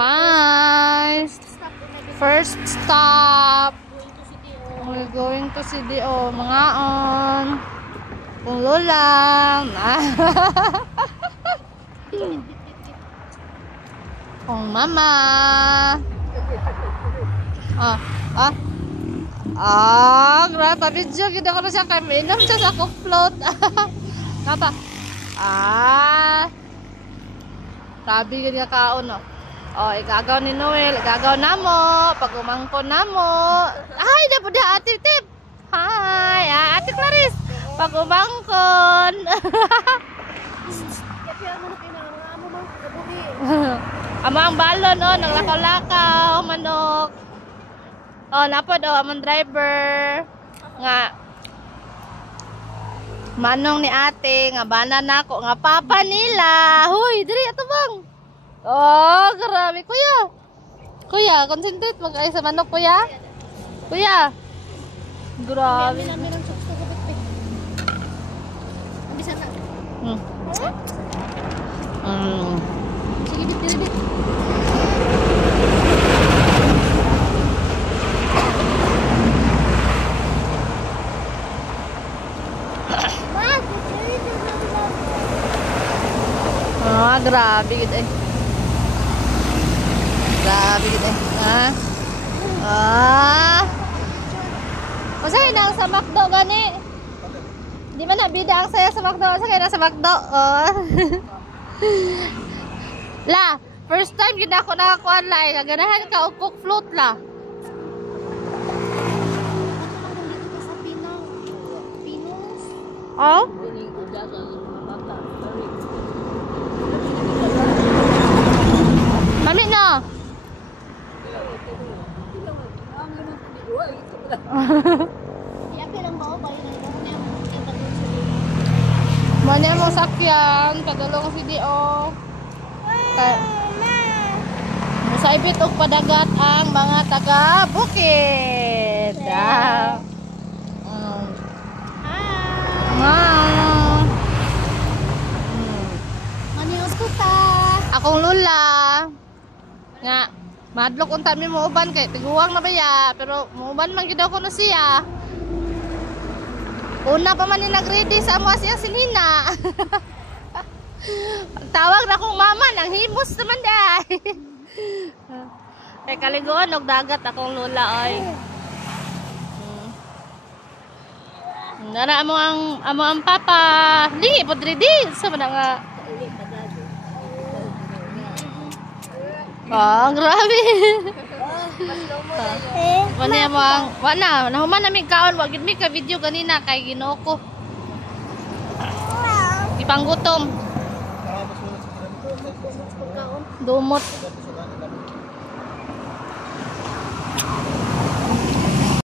Hi! First stop. We're going to CDO. Mga on. Kung lulang. Kung mama. Grabe. Video. Kita ko na siya kay minum siya sa float. Kapa. Sabi ganyan kaon, no? Igagaw ni Noel, igagaw na mo, pag umangkon na mo. Ay, dapat na ate Tip. Hi, ate Clarice. Pag umangkon. Amang balon, naglakaw-lakaw, manok. Napod, amang driver. Nga, manong ni ate, nga banana ko, nga papa nila. Huy, diri, ato bang? Grabe, kuya. Kuya, concentrate mag-ay sa manok, kuya. Kuya. Grabe. Sige, bit. Grabe gid eh. Grabe gid eh. Masaya na sa McDo gani. Di man na bida ang saya sa McDo. Masaya na sa McDo. La, first time gid ako nakakuan la. Gaganahan ka og cook float la. Mami na. Manya mo sakyan, kadulong si Dio. Musaibit og padagat ang mga taga Bukid. Akong lula. Nga, madlok unta mi mo uban kay tiguwang na baya, pero mo uban man gid ako no siya. Una pa man ni nag-ready sa amo siya sinina. Tawag na kong mama nang himos naman day. Kay kaliguan og dagat akong lula oy. Nara amo ang papa. Lingi pod ready sa man nga. Grabe. Nahuman namin kaon, wag gid mi ka video ganina kay Ginoo ko. Di panggutom. Dumot.